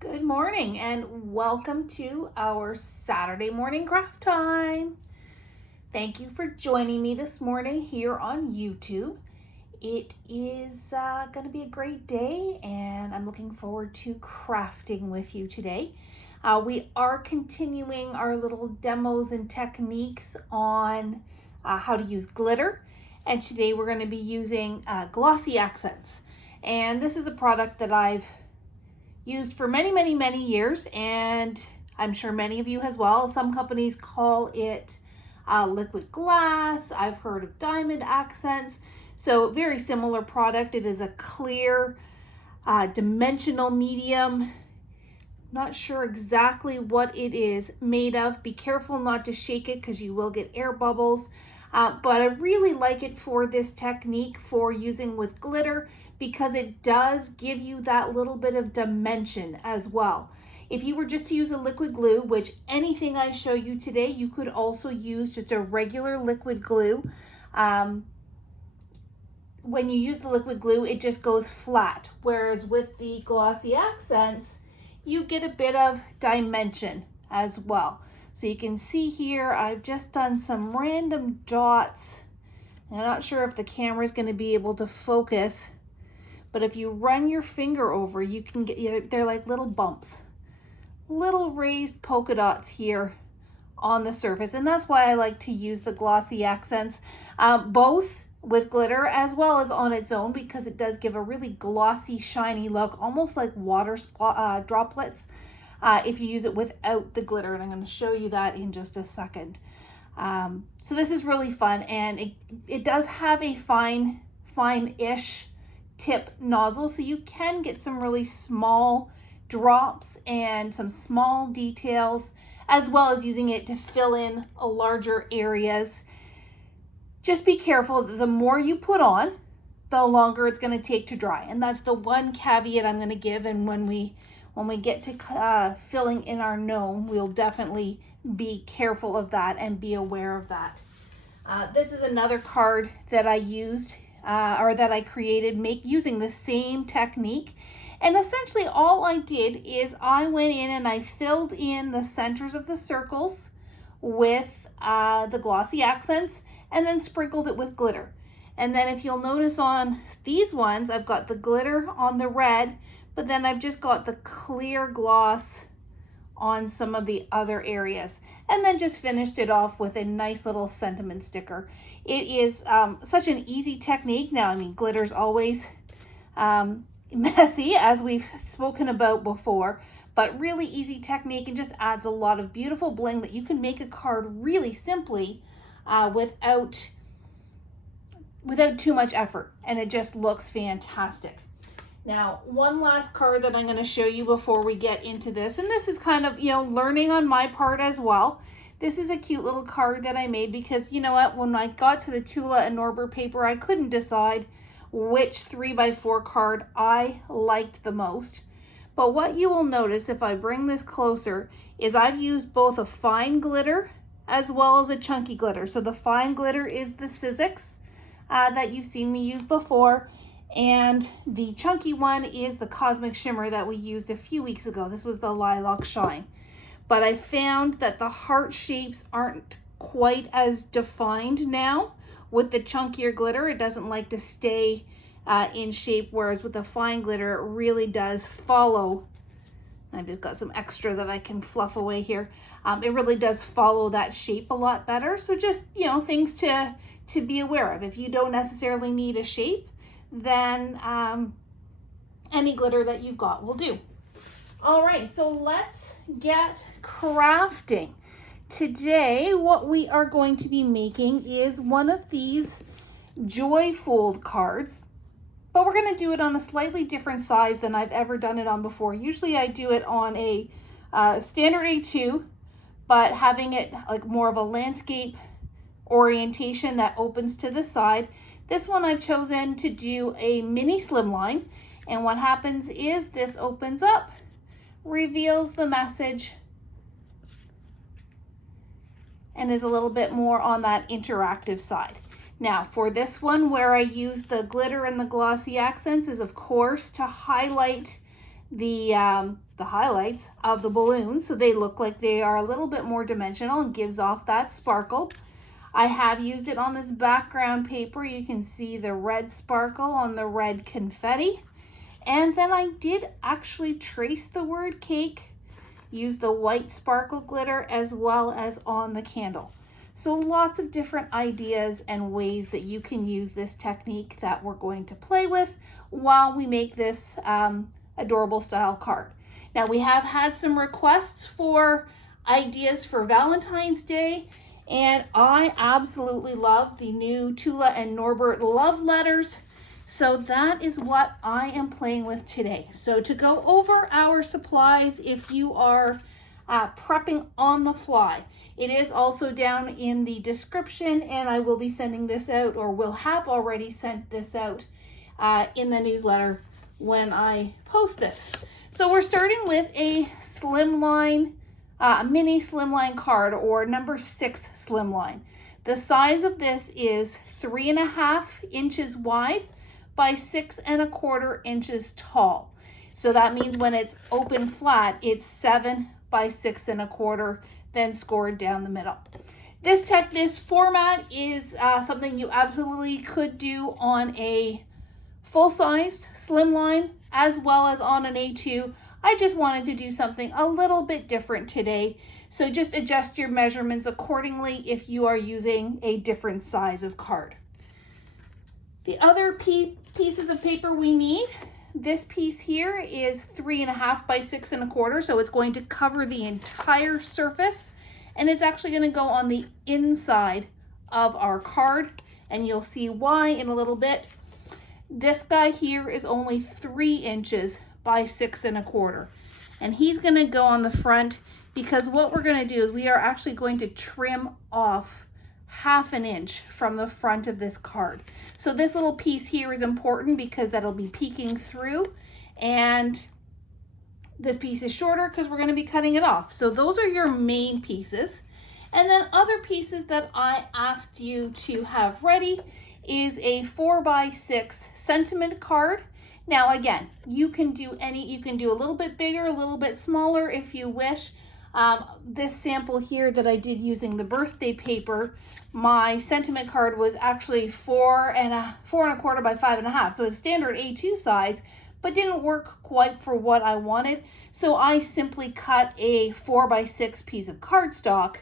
Good morning and welcome to our Saturday morning craft time. Thank you for joining me this morning here on YouTube. It is going to be a great day and I'm looking forward to crafting with you today. We are continuing our little demos and techniques on how to use glitter, and today we're going to be using Glossy Accents. And this is a product that I've used for many years, and I'm sure many of you as well. Some companies call it liquid glass. I've heard of diamond accents. So very similar product. It is a clear dimensional medium. Not sure exactly what it is made of. Be careful not to shake it because you will get air bubbles. But I really like it for this technique for using with glitter because it does give you that little bit of dimension as well. If you were just to use a liquid glue, which anything I show you today, you could also use just a regular liquid glue. When you use the liquid glue, it just goes flat. Whereas with the glossy accents, you get a bit of dimension as well. So you can see here, I've just done some random dots. I'm not sure if the camera is going to be able to focus, but if you run your finger over, you can get, they're like little bumps, little raised polka dots here on the surface. And that's why I like to use the glossy accents, both with glitter as well as on its own, because it does give a really glossy, shiny look, almost like water droplets, if you use it without the glitter. And I'm going to show you that in just a second. So this is really fun, and it does have a fine-ish tip nozzle, so you can get some really small drops and some small details, as well as using it to fill in larger areas. Just be careful, the more you put on, the longer it's going to take to dry. And that's the one caveat I'm going to give. And when we get to filling in our gnome, we'll definitely be careful of that and be aware of that. This is another card that I used or that I created using the same technique. And essentially all I did is I went in and I filled in the centers of the circles with the glossy accents and then sprinkled it with glitter. And then if you'll notice on these ones, I've got the glitter on the red, but then I've just got the clear gloss on some of the other areas, and then just finished it off with a nice little sentiment sticker. It is such an easy technique. Now, I mean, glitter's always messy, as we've spoken about before, but really easy technique and just adds a lot of beautiful bling that you can make a card really simply without too much effort, and it just looks fantastic. Now, one last card that I'm going to show you before we get into this, and this is kind of, learning on my part as well. This is a cute little card that I made because, you know what, when I got to the Tula and Norbert paper, I couldn't decide which 3x4 card I liked the most. But what you will notice if I bring this closer is I've used both a fine glitter as well as a chunky glitter. So the fine glitter is the Sizzix that you've seen me use before, and the chunky one is the Cosmic Shimmer that we used a few weeks ago. This was the Lilac Shine. But I found that the heart shapes aren't quite as defined now with the chunkier glitter. It doesn't like to stay in shape, whereas with the fine glitter, it really does follow. I've just got some extra that I can fluff away here. It really does follow that shape a lot better. So just, things to be aware of. If you don't necessarily need a shape, then any glitter that you've got will do. All right, so let's get crafting. Today, what we are going to be making is one of these Joy Fold cards, but we're going to do it on a slightly different size than I've ever done it on before. Usually I do it on a standard A2, but having it like more of a landscape orientation that opens to the side. This one I've chosen to do a mini Slimline, and what happens is this opens up, reveals the message, and is a little bit more on that interactive side. Now for this one, where I use the glitter and the glossy accents is of course to highlight the highlights of the balloons so they look like they are a little bit more dimensional and gives off that sparkle. I have used it on this background paper. You can see the red sparkle on the red confetti. And then I did actually trace the word cake, use the white sparkle glitter as well as on the candle. So lots of different ideas and ways that you can use this technique that we're going to play with while we make this adorable style card. Now we have had some requests for ideas for Valentine's Day, and I absolutely love the new Tula and Norbert love letters. So that is what I am playing with today. So to go over our supplies, if you are prepping on the fly, it is also down in the description, and I will be sending this out, or will have already sent this out in the newsletter when I post this. So we're starting with a Slimline, mini Slimline card, or number 6 Slimline. The size of this is 3.5 inches wide by 6.25 inches tall. So that means when it's open flat, it's 7 by 6.25, then scored down the middle. This format is something you absolutely could do on a full-sized Slimline as well as on an A2. I just wanted to do something a little bit different today. So just adjust your measurements accordingly if you are using a different size of card. The other pieces of paper we need, this piece here is 3.5 by 6.25, so it's going to cover the entire surface, and it's actually going to go on the inside of our card, and you'll see why in a little bit. This guy here is only 3 inches by 6.25, and he's going to go on the front because what we're going to do is we are actually going to trim off 1/2 inch from the front of this card. So this little piece here is important because that'll be peeking through, and this piece is shorter because we're going to be cutting it off. So those are your main pieces. And then other pieces that I asked you to have ready is a 4 by 6 sentiment card. Now again, you can do a little bit bigger, a little bit smaller if you wish. This sample here that I did using the birthday paper, my sentiment card was actually 4.25 by 5.5, so it's standard A2 size, but didn't work quite for what I wanted. So I simply cut a 4 by 6 piece of cardstock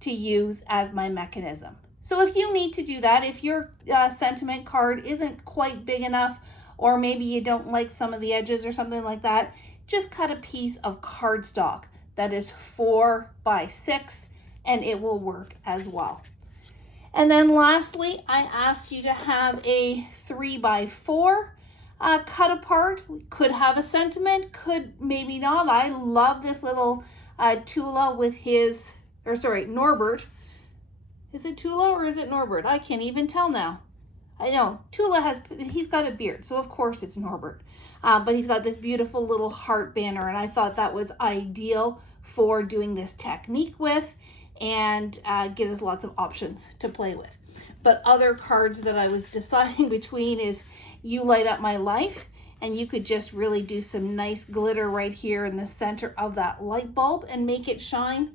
to use as my mechanism. So if you need to do that, if your sentiment card isn't quite big enough, or maybe you don't like some of the edges or something like that, just cut a piece of cardstock that is 4 by 6, and it will work as well. And then lastly, I asked you to have a 3 by 4 cut apart. We could have a sentiment, could maybe not. I love this little Tula with his, or sorry, Norbert. Is it Tula or is it Norbert? I can't even tell now. I know Tula he's got a beard, so of course it's Norbert. But he's got this beautiful little heart banner, and I thought that was ideal for doing this technique with, and gives us lots of options to play with. But other cards that I was deciding between is You Light Up My Life, and you could just really do some nice glitter right here in the center of that light bulb and make it shine.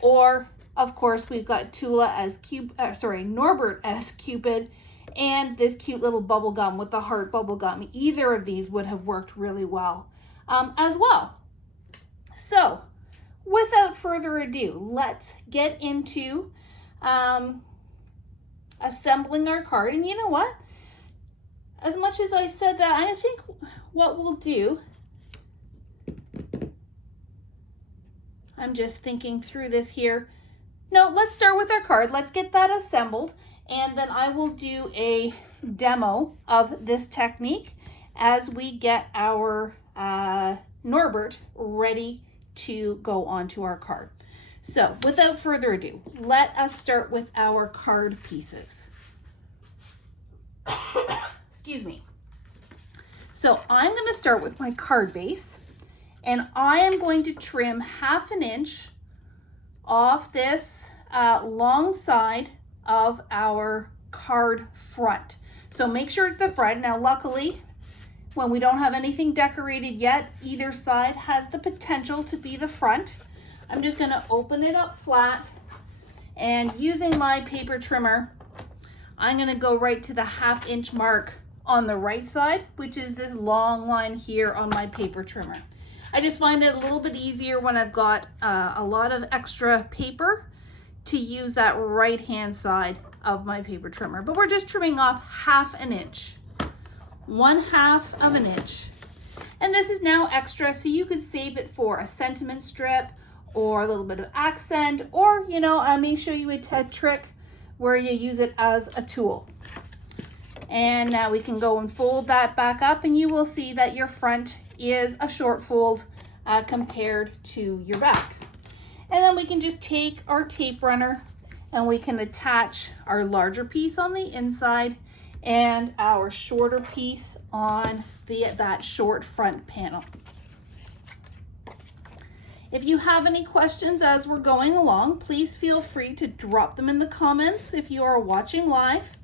Or of course we've got Tula as Norbert as Cupid, and this cute little bubble gum with the heart bubble gum. Either of these would have worked really well as well. So without further ado, let's get into assembling our card. And you know what? As much as I said that, I think what we'll do, I'm just thinking through this here. No, let's start with our card. Let's get that assembled, and then I will do a demo of this technique as we get our Norbert ready to go onto our card. So without further ado, let us start with our card pieces. Excuse me. So I'm going to start with my card base, and I am going to trim 1/2 inch off this long side of our card front. So make sure it's the front. Now luckily when we don't have anything decorated yet, either side has the potential to be the front. I'm just going to open it up flat, and using my paper trimmer, I'm going to go right to the 1/2 inch mark on the right side, which is this long line here on my paper trimmer. I just find it a little bit easier when I've got a lot of extra paper to use that right hand side of my paper trimmer. But we're just trimming off 1/2 inch, 1/2 of an inch. And this is now extra, so you could save it for a sentiment strip or a little bit of accent, or, you know, I may show you a TED trick where you use it as a tool. And now we can go and fold that back up, and you will see that your front is a short fold compared to your back. And then we can just take our tape runner and we can attach our larger piece on the inside and our shorter piece on that short front panel. If you have any questions as we're going along, please feel free to drop them in the comments if you are watching live.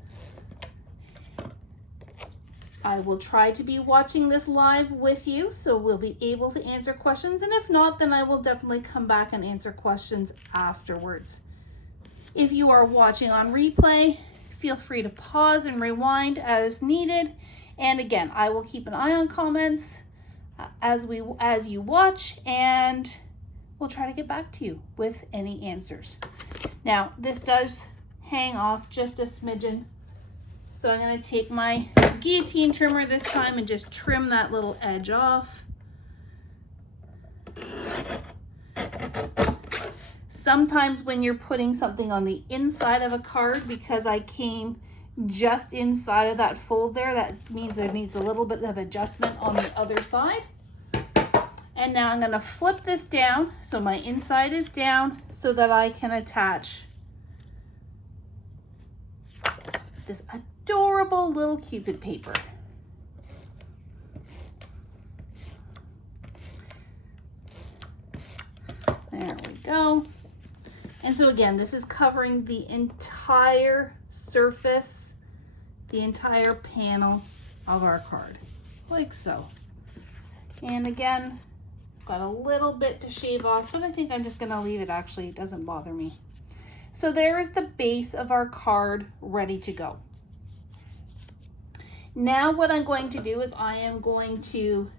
I will try to be watching this live with you, so we'll be able to answer questions, and if not, then I will definitely come back and answer questions afterwards. If you are watching on replay, feel free to pause and rewind as needed, and again, I will keep an eye on comments as you watch, and we'll try to get back to you with any answers. Now, this does hang off just a smidgen, so I'm going to take my guillotine trimmer this time and just trim that little edge off. Sometimes when you're putting something on the inside of a card, because I came just inside of that fold there, that means it needs a little bit of adjustment on the other side. And now I'm going to flip this down so my inside is down so that I can attach this adorable little Cupid paper. There we go. And so again, this is covering the entire surface, the entire panel of our card, like so. And again, got a little bit to shave off, but I think I'm just going to leave it. Actually, it doesn't bother me. So there is the base of our card ready to go. Now what I'm going to do is I am going to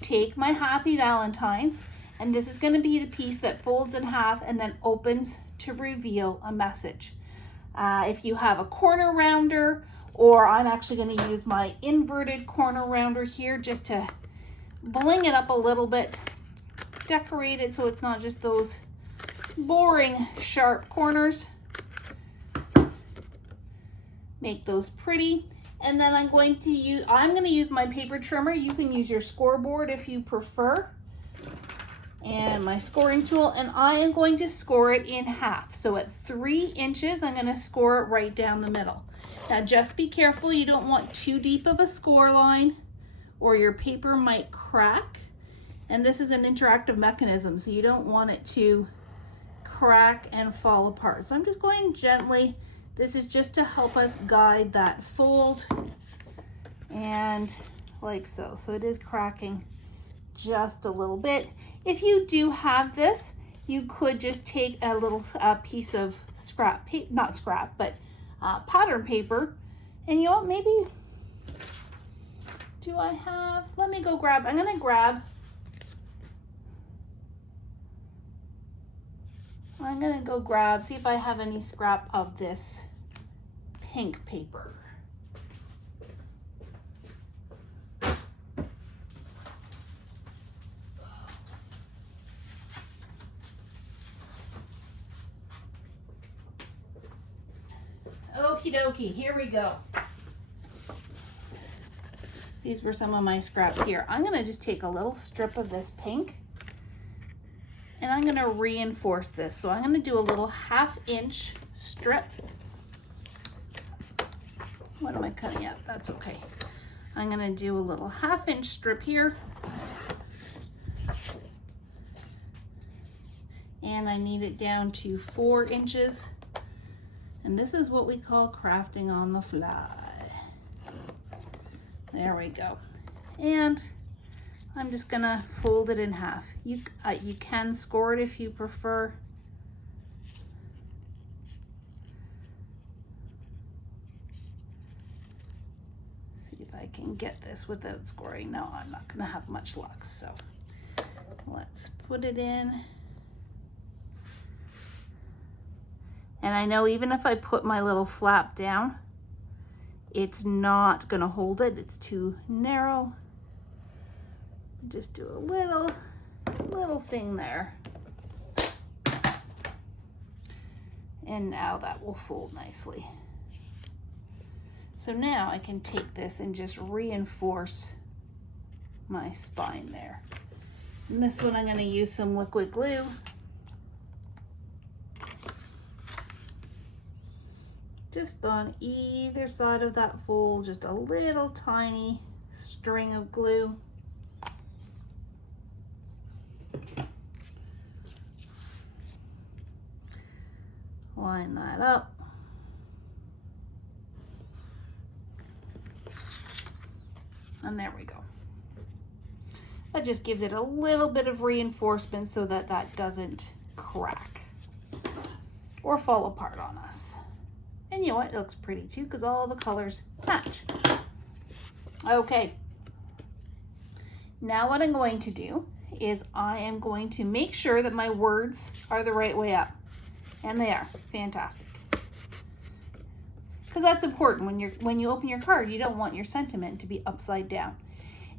take my Happy Valentines, and this is going to be the piece that folds in half and then opens to reveal a message. If you have a corner rounder, or I'm actually going to use my inverted corner rounder here just to bling it up a little bit, decorate it so it's not just those boring sharp corners. Make those pretty. And then I'm going to use my paper trimmer. You can use your scoreboard if you prefer, and my scoring tool, and I am going to score it in half. So at 3 inches, I'm going to score it right down the middle. Now just be careful, you don't want too deep of a score line or your paper might crack. And this is an interactive mechanism, so you don't want it to crack and fall apart. So I'm just going gently. This is just to help us guide that fold, and like so. So it is cracking just a little bit. If you do have this, you could just take a little piece of scrap paper, not scrap, but pattern paper, and you know, maybe, do I have, let me go grab, I'm gonna go grab, see if I have any scrap of this pink paper. Okie dokie, here we go. These were some of my scraps here. I'm gonna just take a little strip of this pink, and I'm going to reinforce this. So I'm going to do a little 1/2 inch strip. What am I cutting out? That's okay. I'm going to do a little 1/2 inch strip here. And I need it down to 4 inches. And this is what we call crafting on the fly. There we go. and I'm just gonna fold it in half. You can score it if you prefer. See if I can get this without scoring. No, I'm not gonna have much luck, so let's put it in. And I know even if I put my little flap down, it's not gonna hold it, it's too narrow. Just do a little thing there. And now that will fold nicely. So now I can take this and just reinforce my spine there. And this one I'm gonna use some liquid glue. Just on either side of that fold, just a little tiny string of glue. Line that up. And there we go. That just gives it a little bit of reinforcement so that that doesn't crack or fall apart on us. And you know what, it looks pretty too because all the colors match. Okay, now what I'm going to do is I am going to make sure that my words are the right way up. And they are. Fantastic. Because that's important. When you open your card, you don't want your sentiment to be upside down.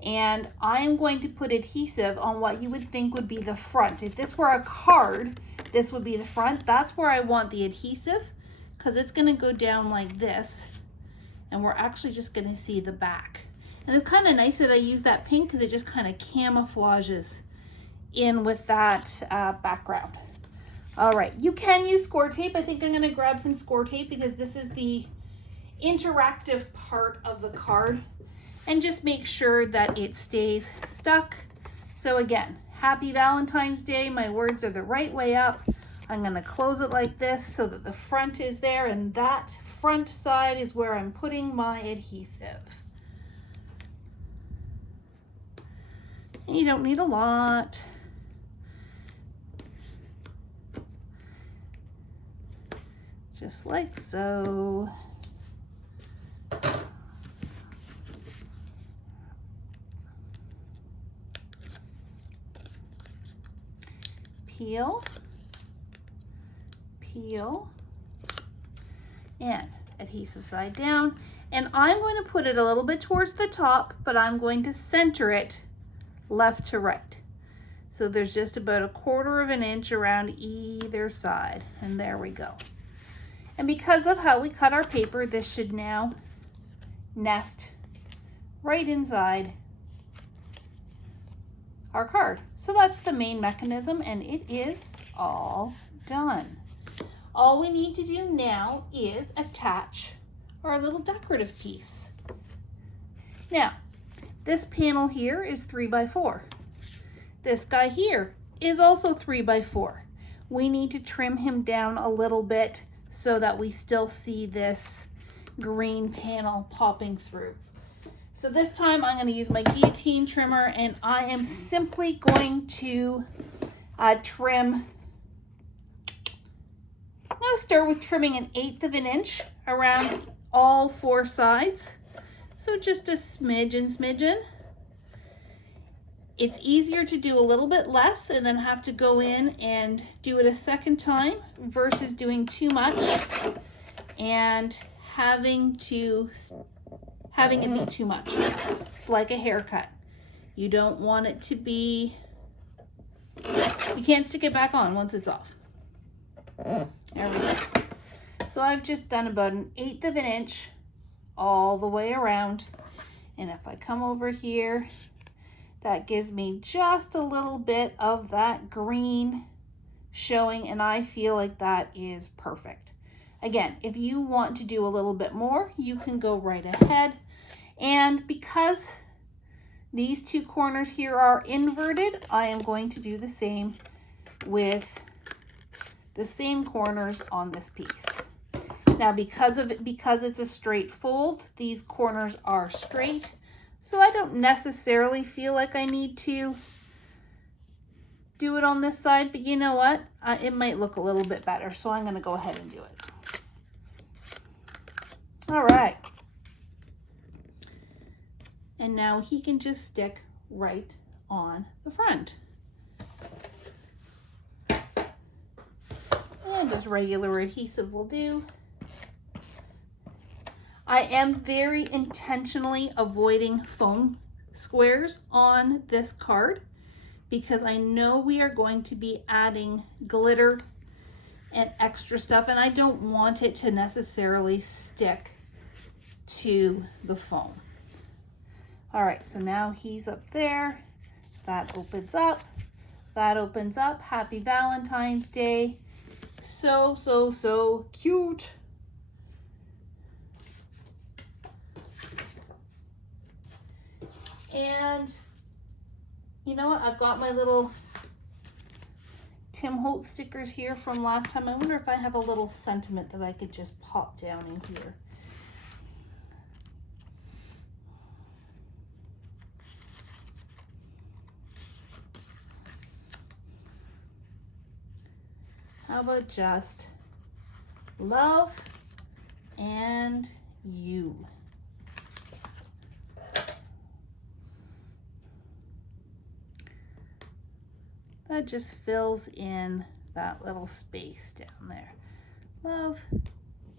And I am going to put adhesive on what you would think would be the front. If this were a card, this would be the front. That's where I want the adhesive, because it's going to go down like this. And we're actually just going to see the back. And it's kind of nice that I use that pink because it just kind of camouflages in with that background. All right, you can use score tape. I think I'm gonna grab some score tape because this is the interactive part of the card, and just make sure that it stays stuck. So again, happy Valentine's Day. My words are the right way up. I'm gonna close it like this so that the front is there, and that front side is where I'm putting my adhesive. And you don't need a lot. Just like so. Peel, peel, and adhesive side down. And I'm going to put it a little bit towards the top, but I'm going to center it left to right. So there's just about 1/4 of an inch around either side. And there we go. And because of how we cut our paper, this should now nest right inside our card. So that's the main mechanism, and it is all done. All we need to do now is attach our little decorative piece. Now, this panel here is 3 by 4. This guy here is also 3 by 4. We need to trim him down a little bit so that we still see this green panel popping through. So this time I'm going to use my guillotine trimmer, and I am simply going to trim. I'm going to start with trimming 1/8 of an inch around all 4 sides. So just a smidgen. It's easier to do a little bit less and then have to go in and do it a second time versus doing too much and having it be too much. It's like a haircut. You don't want it to be, you can't stick it back on once it's off. There we go. So I've just done about 1/8 of an inch all the way around. And if I come over here, that gives me just a little bit of that green showing, and I feel like that is perfect. Again, if you want to do a little bit more, you can go right ahead. And because these 2 corners here are inverted, I am going to do the same with the same corners on this piece. Now because it's a straight fold, these corners are straight. So I don't necessarily feel like I need to do it on this side, but you know what? It might look a little bit better, so I'm gonna go ahead and do it. All right. And now he can just stick right on the front. And just regular adhesive will do. I am very intentionally avoiding foam squares on this card because I know we are going to be adding glitter and extra stuff, and I don't want it to necessarily stick to the foam. All right, so now he's up there. That opens up. That opens up. Happy Valentine's Day. So, so, so cute. And you know what? I've got my little Tim Holtz stickers here from last time. I wonder if I have a little sentiment that I could just pop down in here. How about just love and you? That just fills in that little space down there. Love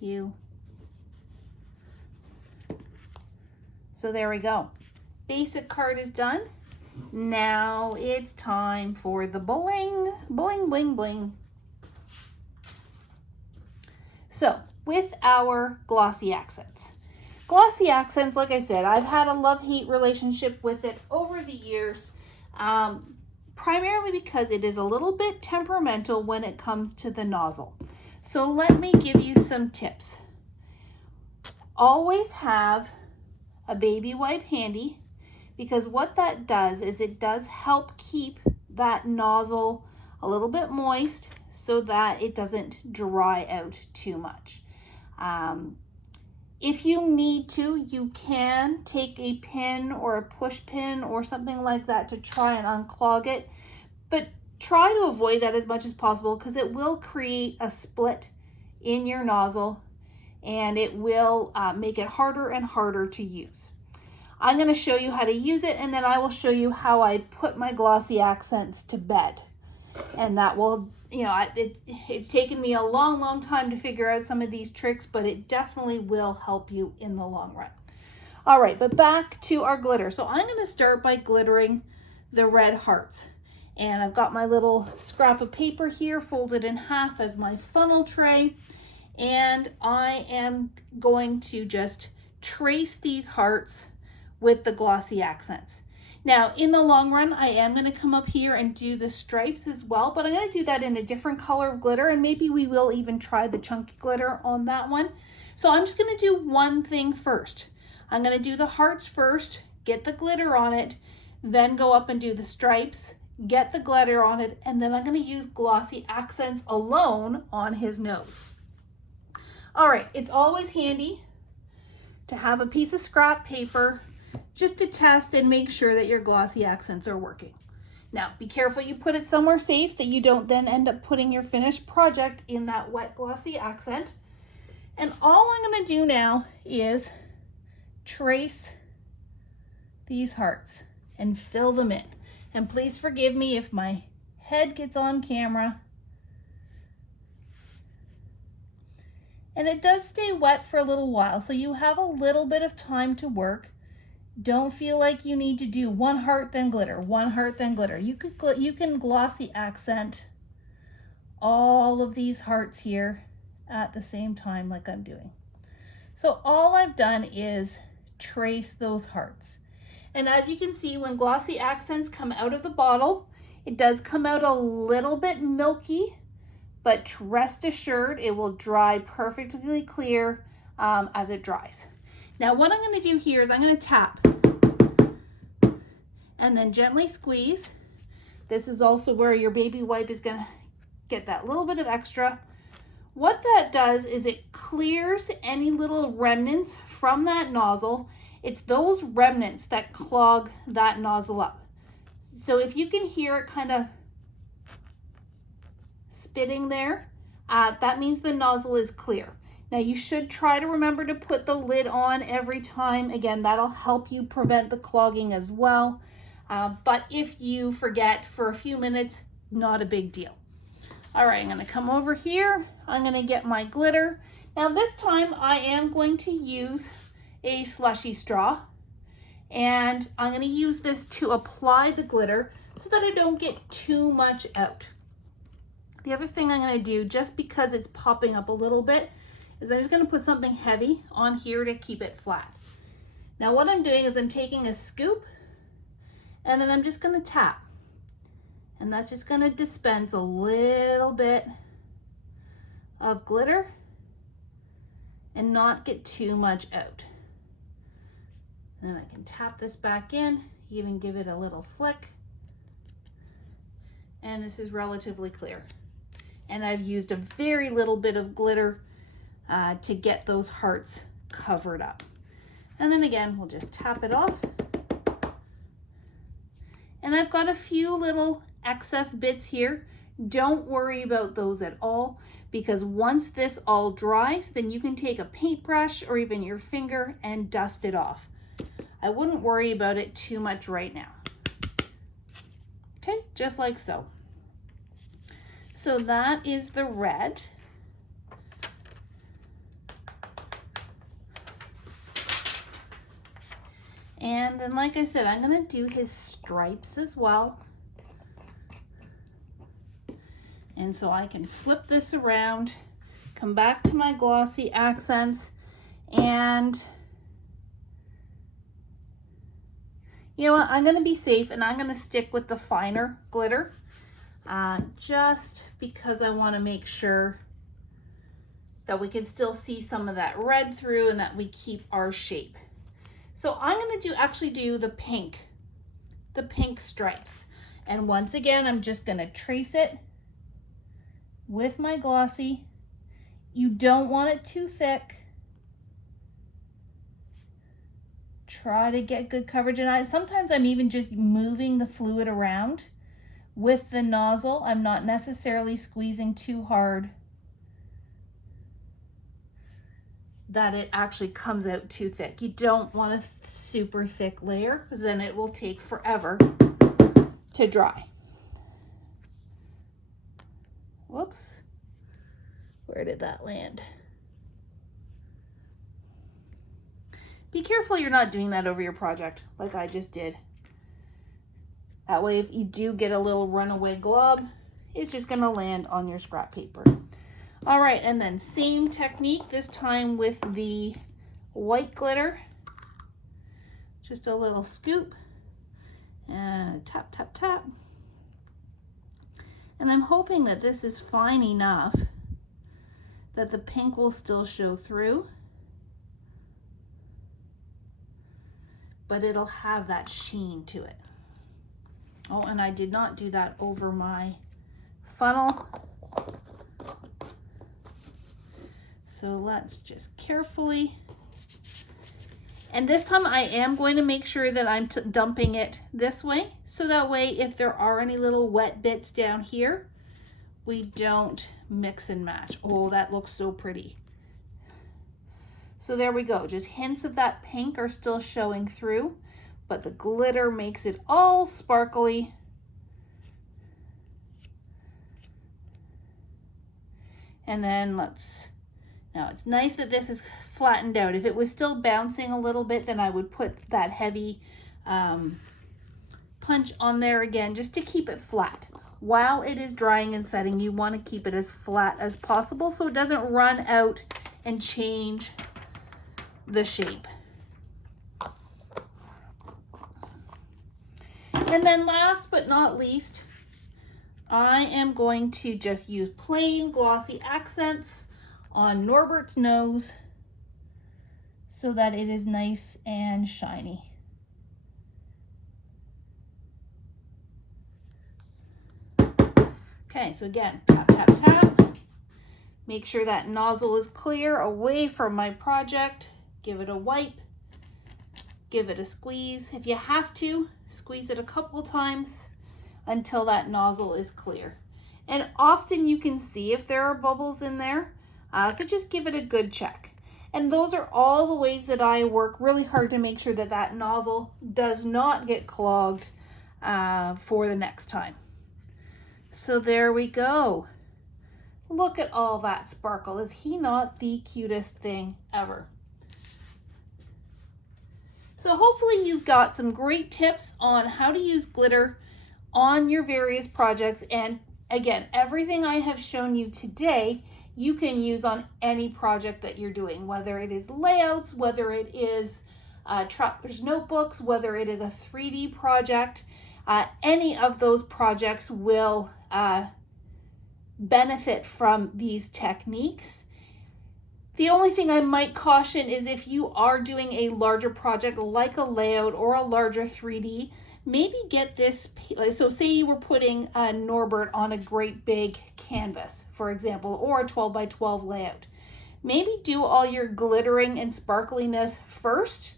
you. So there we go. Basic card is done. Now it's time for the bling, bling, bling, bling. So with our glossy accents. Glossy accents, like I said, I've had a love-hate relationship with it over the years, primarily because it is a little bit temperamental when it comes to the nozzle. So let me give you some tips. Always have a baby wipe handy, because what that does is it does help keep that nozzle a little bit moist so that it doesn't dry out too much. If you need to, you can take a pin or a push pin or something like that to try and unclog it, but try to avoid that as much as possible because it will create a split in your nozzle and it will make it harder and harder to use. I'm going to show you how to use it, and then I will show you how I put my glossy accents to bed. And that will, you know, it's taken me a long time to figure out some of these tricks, but it definitely will help you in the long run. All right, but back to our glitter. So I'm going to start by glittering the red hearts. And I've got my little scrap of paper here folded in half as my funnel tray. And I am going to just trace these hearts with the glossy accents. Now, in the long run, I am going to come up here and do the stripes as well, but I'm going to do that in a different color of glitter, and maybe we will even try the chunky glitter on that one. So I'm just going to do one thing first. I'm going to do the hearts first, get the glitter on it, then go up and do the stripes, get the glitter on it, and then I'm going to use glossy accents alone on his nose. All right, it's always handy to have a piece of scrap paper just to test and make sure that your glossy accents are working. Now, be careful you put it somewhere safe that you don't then end up putting your finished project in that wet glossy accent. And all I'm going to do now is trace these hearts and fill them in. And please forgive me if my head gets on camera. And it does stay wet for a little while, so you have a little bit of time to work. Don't feel like you need to do one heart then glitter, one heart then glitter. You can glossy accent all of these hearts here at the same time like I'm doing. So all I've done is trace those hearts. And as you can see, when glossy accents come out of the bottle, it does come out a little bit milky, but rest assured it will dry perfectly clear as it dries. Now what I'm going to do here is I'm going to tap and then gently squeeze. This is also where your baby wipe is going to get that little bit of extra. What that does is it clears any little remnants from that nozzle, It's those remnants that clog that nozzle up. So if you can hear it kind of spitting there, that means the nozzle is clear. Now you should try to remember to put the lid on every time. Again, that'll help you prevent the clogging as well. But if you forget for a few minutes, not a big deal. All right, I'm gonna come over here. I'm gonna get my glitter. Now this time I am going to use a slushy straw, and I'm gonna use this to apply the glitter so that I don't get too much out. The other thing I'm gonna do, just because it's popping up a little bit, is I'm just gonna put something heavy on here to keep it flat. Now what I'm doing is I'm taking a scoop and then I'm just gonna tap. And that's just gonna dispense a little bit of glitter and not get too much out. And then I can tap this back in, even give it a little flick. And this is relatively clear. And I've used a very little bit of glitter to get those hearts covered up. And then again, we'll just tap it off. And I've got a few little excess bits here. Don't worry about those at all, because once this all dries, then you can take a paintbrush or even your finger and dust it off. I wouldn't worry about it too much right now. Okay, just like so. So that is the red. And then, like I said, I'm gonna do his stripes as well. And so I can flip this around, come back to my glossy accents, and you know what, I'm gonna be safe and I'm gonna stick with the finer glitter, just because I wanna make sure that we can still see some of that red through and that we keep our shape. So I'm gonna actually do the pink stripes. And once again, I'm just gonna trace it with my glossy. You don't want it too thick. Try to get good coverage. And sometimes I'm even just moving the fluid around with the nozzle. I'm not necessarily squeezing too hard that it actually comes out too thick. You don't want a super thick layer, because then it will take forever to dry. Whoops, where did that land? Be careful you're not doing that over your project like I just did. That way, if you do get a little runaway glob, it's just gonna land on your scrap paper. All right, and then same technique, this time with the white glitter. Just a little scoop and tap, tap, tap. And I'm hoping that this is fine enough that the pink will still show through, but it'll have that sheen to it. Oh, and I did not do that over my funnel. So let's just carefully, and this time I am going to make sure that I'm dumping it this way, so that way if there are any little wet bits down here, we don't mix and match. Oh, that looks so pretty. So there we go, just hints of that pink are still showing through, but the glitter makes it all sparkly. And then now it's nice that this is flattened out. If it was still bouncing a little bit, then I would put that heavy punch on there again, just to keep it flat. While it is drying and setting, you want to keep it as flat as possible so it doesn't run out and change the shape. And then last but not least, I am going to just use plain glossy accents on Norbert's nose so that it is nice and shiny. Okay, so again, tap, tap, tap. Make sure that nozzle is clear away from my project. Give it a wipe. give it a squeeze. If you have to, squeeze it a couple times until that nozzle is clear. And often you can see if there are bubbles in there, so just give it a good check. And those are all the ways that I work really hard to make sure that that nozzle does not get clogged for the next time. So there we go. Look at all that sparkle. Is he not the cutest thing ever? So hopefully you've got some great tips on how to use glitter on your various projects. And again, everything I have shown you today, you can use on any project that you're doing, whether it is layouts, whether it is traveler's notebooks, whether it is a 3D project. Any of those projects will benefit from these techniques. The only thing I might caution is if you are doing a larger project like a layout or a larger 3D, maybe get this, so say you were putting Norbert on a great big canvas, for example, or a 12 by 12 layout. Maybe do all your glittering and sparkliness first,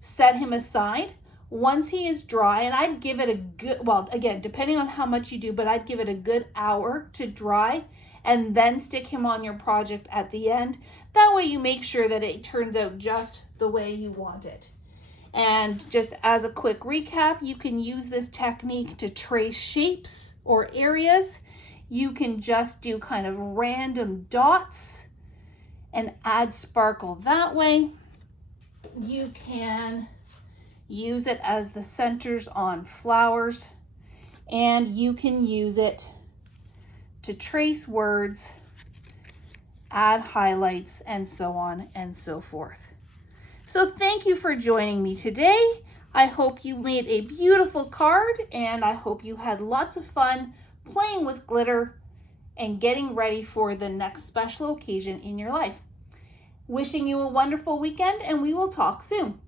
set him aside. Once he is dry, and I'd give it a good, well, again, depending on how much you do, but I'd give it a good hour to dry and then stick him on your project at the end. That way you make sure that it turns out just the way you want it. And just as a quick recap, you can use this technique to trace shapes or areas. You can just do kind of random dots and add sparkle that way. You can use it as the centers on flowers, and you can use it to trace words, add highlights, and so on and so forth. So thank you for joining me today. I hope you made a beautiful card, and I hope you had lots of fun playing with glitter and getting ready for the next special occasion in your life. Wishing you a wonderful weekend, and we will talk soon.